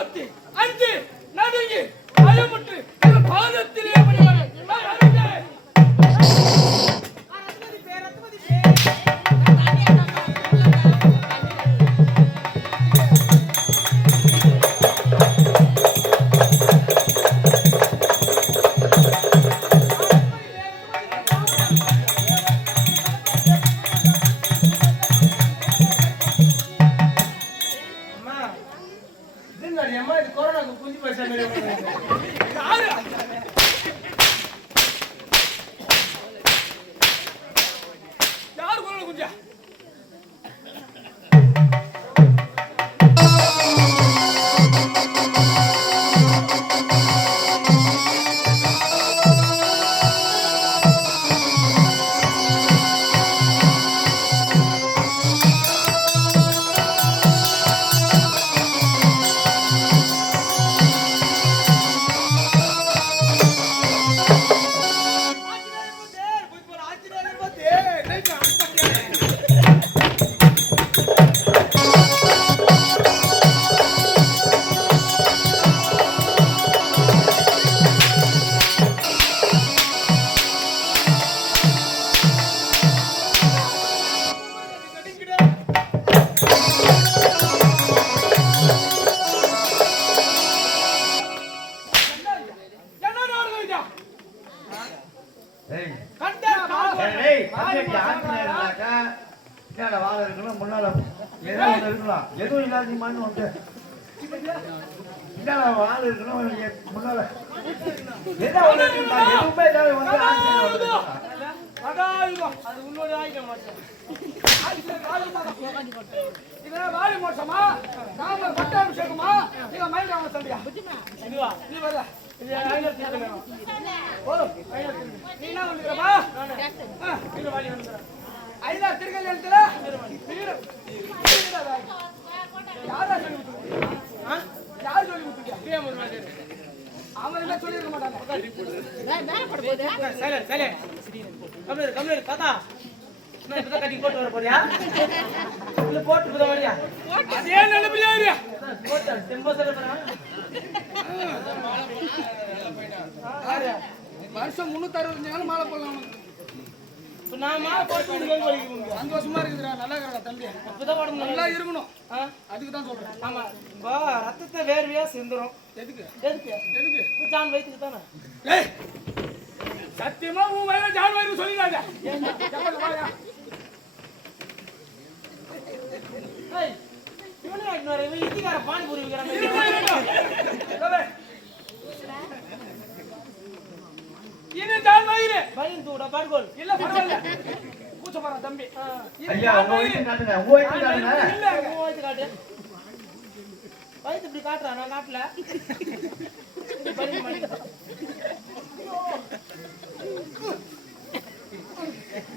கோபத்தி அஞ்சு நடுங்கி பயமுற்று பாதத்திலே பணிவார்கள். எதுவும் இல்லாதீங்கன்னு வந்து ஆள் இருக்கணும் முன்னால எதுவுமே அது உன்னோட ஆயுதம் மாட்டேன் வாழை மோசமா நாம பட்டாபிஷேகமா நீங்க மயில் ராம சொல்றியா நீ வரல நீ என்ன வந்துக்கிறப்பா ஐதா திருக்கல்யாணத்துல யாரா சொல்லி கொடுத்துருக்கா யாரு சொல்லி கொடுத்துருக்கா அவன் என்ன சொல்லிருக்க மாட்டாங்க தாத்தா கட்டி போட்டு வர போறியா இல்ல போட்டு போத வழியா அதே நினைப்பியா போட்டு தெம்ப சொல்ல வருஷம் 365 நாள் மாலை போடலாம் நான் மாலை போட்டு சந்தோஷமா இருக்குதுடா நல்லா இருக்கா தம்பி அப்பதான் உடம்பு நல்லா இருக்கணும் அதுக்கு தான் சொல்றேன் ஆமா ரத்தத்தை வேர்வையா சிந்துரும் எதுக்கு எதுக்கு எதுக்கு ஜான் வயிற்றுக்கு தானே சத்தியமா உன் வயிறு ஜான் வயிறு சொல்லிடாத பானிபூரி இது ஜான் வயிறு பையன் தூட பாடுகோல் இல்ல பரவாயில்ல கூச்ச போறா தம்பி ஐயா உங்க வயித்து காட்டுங்க உங்க வயித்து காட்டுங்க இல்ல உங்க வயித்து காட்டு வயித்து இப்படி காட்டுறா நான் காட்டல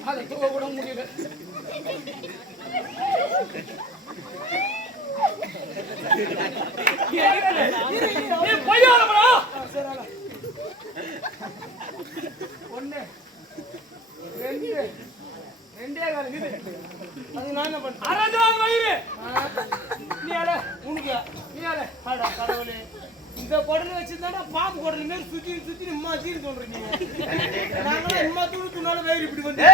அத தூக்க கூட முடியல நீ போய்யாரடா சரி ஒண்ணு ரெண்டே கால இது அது நான் என்ன பண்ண அரஜான் வயிறு நீ அட உனக்கு நீ அட அட கடவுளே இந்த கொடல வச்சிருந்தாடா பாம்பு கொடல மேல சுத்தி சுத்தி அம்மா தீர சொல்றீங்க நாங்க அம்மா தூளுனால வயிறு இப்படி வந்து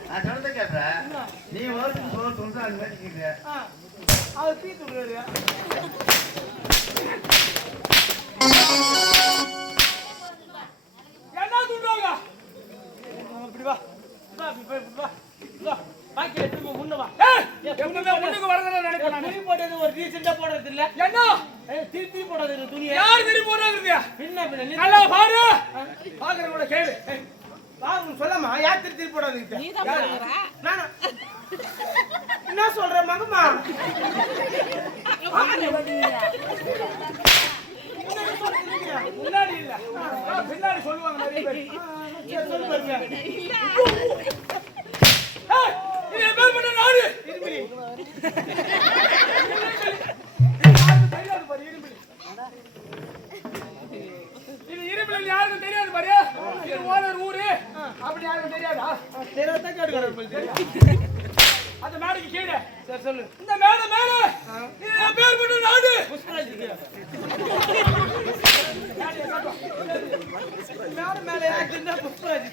நான் சொல்றத கேக்குற நீ வந்து சோறு துண்டா அந்த மாதிரி கேக்குற அது பீ துடுறாரு என்ன துடுறாங்க இப்படி வா வா வா வா பாக்கி எடுத்து முன்ன வா எப்பவுமே முன்னுக்கு வரதல நினைப்பேன் நான் துணி போடுறது ஒரு ரீசன்ட்டா போடுறது இல்ல என்ன திருப்பி போடுறது துணி யார் திருப்பி போடுறது பின்ன நல்லா பாரு பாக்குறவங்க கேளு பாரு சொல்லமா யார் திருப்பி போடுறது நீ தான் போடுறா நானா என்ன சொல்ற மகமா முன்னாடி இல்ல பின்னாடி சொல்லுவாங்க நிறைய பேர் சொல்லு பாருங்க இது பேர் பண்ண நாடு இருமிலி தெரியாது பாரு இருமிலி இது இருமிலி யாருக்கும் தெரியாது பாரு இது ஓனர் ஊரு அப்படி யாருக்கும் தெரியாதா தெரியாதா கேட்டுக்கற அந்த மேடைக்கு கீழே சரி சொல்லு இந்த மேடை மேல இது பேர் பண்ண நாடு புஷ்பராஜ் மேல மேல யாருன்னா புஷ்பராஜ்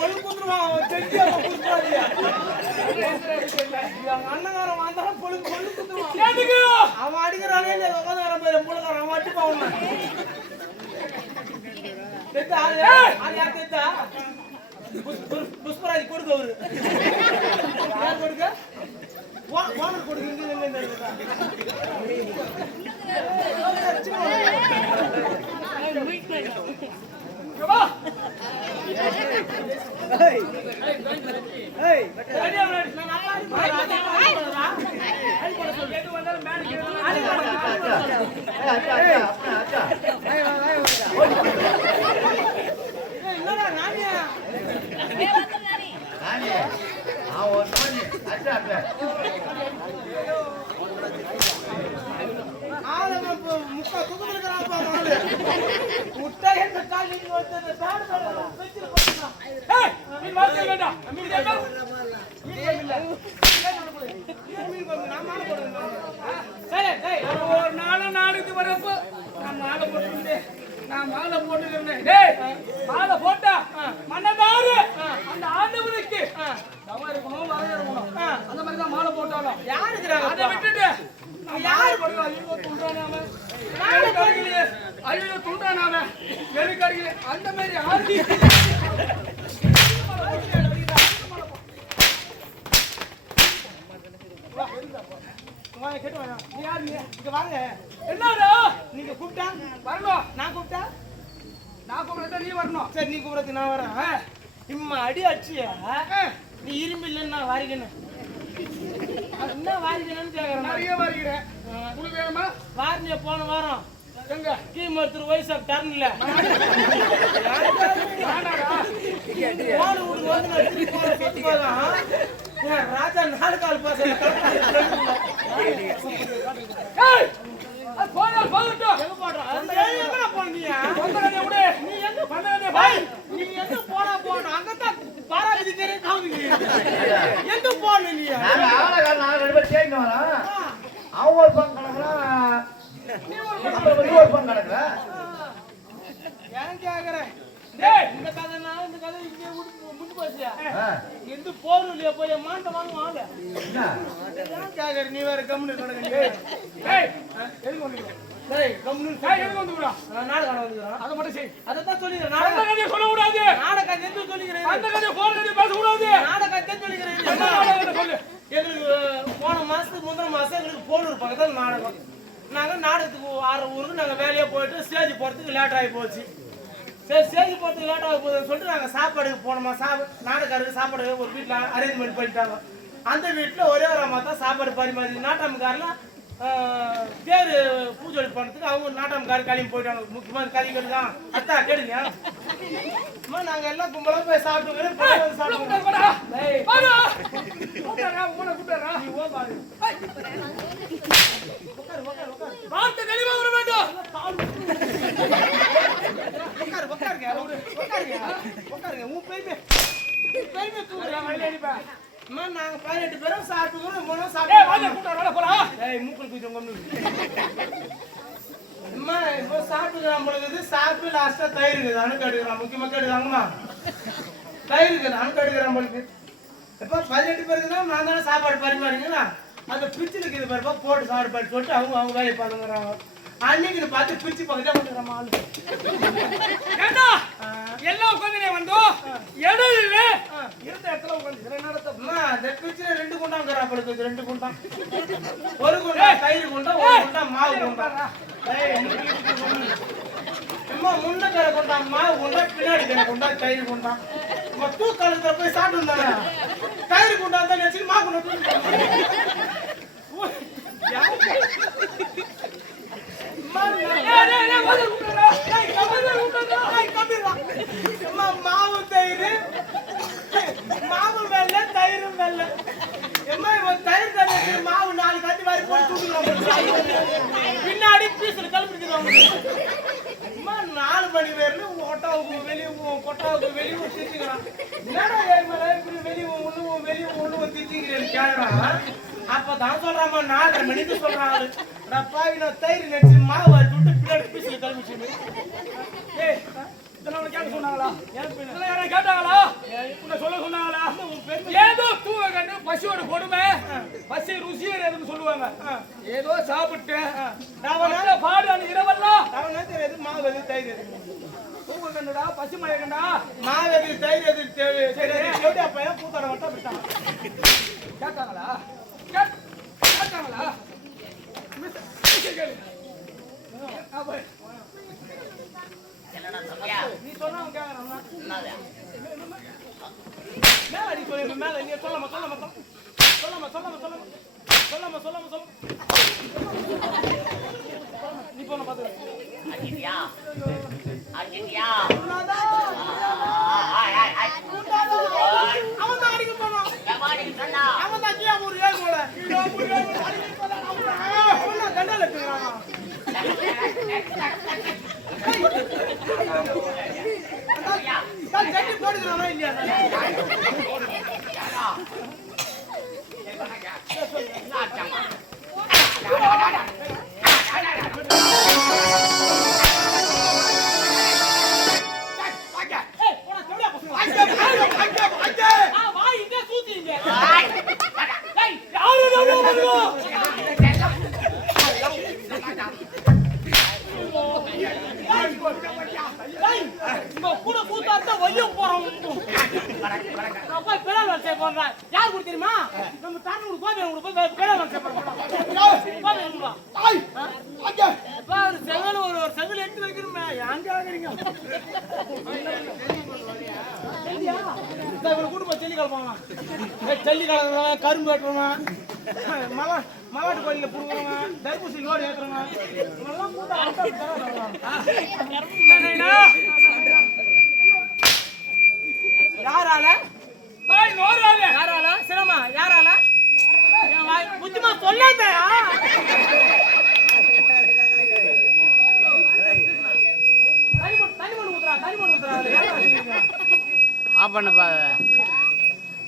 பொழு குந்துருவான் செட்டியா புஷ்பராஜ் அண்ணங்காரன் வந்தாலும் பொழு குந்துருவான் அவன் அடிக்கிறானே இல்ல உட்காந்துக்காரன் பேர் மூலக்காரன் அவன் அட்டு போவான் புஷ்பராஜ் கொடுக்க அவரு யார் கொடுக்க ஓனர் கொடுக்க முக்கா முட்டை எந்த கால் ஒரு நாளும் நாடுக்கு வரப்போ நான் மாலை போட்டுக்கிட்டேன் நான் மாலை போட்டுக்கிறேன் மாலை போட்டா மன்னதாரு அந்த ஆண்டவனுக்கு தவறு இருக்கணும் வர இருக்கணும் அந்த மாதிரி தான் மாலை போட்டாலும் யாருக்கு அதை விட்டுட்டு யாரு ஐயோ துண்டானாம ஐயோ துண்டானாம வெளிக்கறிகளே அந்த மாதிரி ஆடி என்னடா நீங்க கூப்பிட்டா வரணும் நான் கூப்பிட்டா நீ வரணும் சரி நீ கூப்பிடறது நான் வரேன் இம்மா அடி அடிச்சியா நீ இரும்பு இல்லைன்னு நான் வாரிக்கணும் என்ன வாரிக்கணும்னு கேக்குறேன் நிறைய வாரிக்கிறேன் உனக்கு வேணுமா வாரினிய போன வாரம் எங்க கீம் ஒருத்தர் வயசா டர்ன்ல ராஜா நாலு கால் பாச பாராதி தெரியும் எங்க போன நீ அவன் ஒரு பங்கு கணக்குறான் ஒரு பங்கு கணக்குறேன் ஏன் கேக்குறேன் இந்த கதைனா இந்த கதை இங்கே முன்னு போச்சியா எந்த போரும் இல்லையா போய் மாட்ட வாங்க வாங்க ஏன் கேக்குற நீ வேற கம்முனு கிடக்கு எதுக்கு வந்துக்கிறேன் கம்முனு எதுக்கு வந்துக்கிறா நாடகம் வந்துக்கிறேன் அதை மட்டும் செய் அதைத்தான் சொல்லிக்கிறேன் நாடக கதையை சொல்லக்கூடாது நாடக கதை எதுவும் சொல்லிக்கிறேன் அந்த கதையை போன கதையை பேசக்கூடாது நாடக கதை சொல்லிக்கிறேன் சொல்லு எங்களுக்கு போன மாசத்துக்கு முந்தின மாசம் எங்களுக்கு போனூர் பக்கத்தில் நாடகம் நாங்கள் நாடகத்துக்கு 6 ஊருக்கு நாங்கள் வேலையாக போயிட்டு ஸ்டேஜ் போகிறதுக்கு லேட் ஆகி போச்சு சரி ஸ்டேஜ் போகிறதுக்கு லேட் ஆகி போகுதுன்னு சொல்லிட்டு நாங்கள் சாப்பாடுக்கு போனோமா நாடகாருக்கு சாப்பாடு ஒரு வீட்டில் அரேஞ்ச்மெண்ட் பண்ணிட்டாங்க அந்த வீட்டில் ஒரே ஒரு அம்மா தான் சாப்பாடு பரிமாறி நாட்டாமக்காரெலாம் பேர் பூஜை பண்ணுறதுக்கு அவங்க நாட்டாமக்காரர் கிளம்பி போயிட்டாங்க முக்கியமாக கறி கட்டுதான் அத்தா கேடுங்க அம்மா நாங்கள் எல்லாம் கும்பலாக போய் சாப்பிட்டு வார்த்தை தெளிவா வர வேண்டும் உட்காருங்க உன் பெருமை அம்மா நாங்க 18 பேரும் சாப்பிட்டுக்கிறோம் மூக்கில் குதிச்சோம் அம்மா இப்போ சாப்பிட்டுக்கிறான் பொழுது சாப்பிட்டு லாஸ்டா தயிர் இருக்குது அணுக்கு எடுக்கிறான் முக்கியமாக எடுக்கிறாங்கம்மா தயிர் இருக்குது அணுக்கு எடுக்கிறான் பொழுது இப்போ 18 பேருக்குன்னா நான் தானே சாப்பாடு பரிமாறிங்கன்னா அந்த பிரிட்ஜில் இருக்குது பாருப்பா போட்டு சாப்பாடு சொல்லிட்டு அவங்க வேலையை பார்த்துக்கிறாங்க அன்னைக்கு பார்த்து பிரிச்சு பக்கத்தில் ஆளு எல்லாம் உட்காந்து வந்தோம் இடம் இல்லை இருந்த இடத்துல உட்காந்து பிரிட்ஜில் 2 குண்டான் கராப்படுது 2 குண்டான் ஒரு குண்டா தயிர் குண்டா ஒரு குண்டா மாவு குண்டா அம்மா முன்ன கரை கொண்டா மாவு குண்டா பின்னாடி கரை கொண்டா தயிர் குண்டா தூக்காலத்துல போய் சாப்பிட்டு இருந்தாங்க தயிர் குண்டா தான் நினைச்சு மாவு குண்டா மாவு தயிர் மாவு வெள்ள தயிரும் வெள்ள எம்மா தயிர் தயிர் மாவு 4 கட்டி வாரி போட்டு பின்னாடி பீஸ்ல கிளம்பிடுது. அம்மா 4 மணி வரையிலும் கொட்டாவுக்கு வெளியே திட்டிக்கிறான். என்னடா வெளியே ஒண்ணு திட்டிக்கிறேன்னு கேட்கறான். அப்பதான் சொல்றாமா 4:30 மணிக்கு சொல்றான். நான் பாவி நான் தயிர் நடிச்சு மாவு வாட்டி விட்டு பின்னாடி பீஸ்ல கிளம்பிச்சு. ஏய் இதெல்லாம் கேட்க சொன்னாங்களா? இதெல்லாம் யாரும் கேட்டாங்களா? சொல்ல சொன்னாங்களா? ஏதோ தூவ கண்டு பசியோட கொடுமை பசி ருசியே எதுன்னு சொல்லுவாங்க. ஏதோ சாப்பிட்டு பாடு அந்த இரவெல்லாம் எது மாவு எது தயிர் எது தூவ கண்டுடா பசி மழை கண்டா மாவு எது தயிர் எது எப்படி அப்ப கூத்தாட மட்டும் விட்டாங்க. கேட்டாங்களா? கேட்டாங்களா? நீ சொன்னா மேல நீ சொல்லாம நீ போன பாத்து அவன் தான் அடிக்க போனான். அவன் தான் கீழே ஒரு ஏழு போல கண்டால சட்டி போடுகிறானா இல்லையா? கூட கூத்தாட்ட வெளிய போறோம். யார் கூட தெரியுமா? நம்ம தானூர் கோவில் பேரவன் செங்கல் ஒரு செங்கல் எடுத்து வைக்கணுமே. எங்க ஆகுறீங்க? கூட்டு செல்லி கலப்பாங்க. செல்லி கலக்குறவன் கரும்பு வெட்டுறவன் மலாட்டு கோயில புடுங்குறவன் தர்பூசணி லோடு ஏத்துறவன் யாரால யாரால சிரமா யாரால புத்திமா சொல்லாத. தனி மண் ஊத்துறா ஆஃப் பண்ண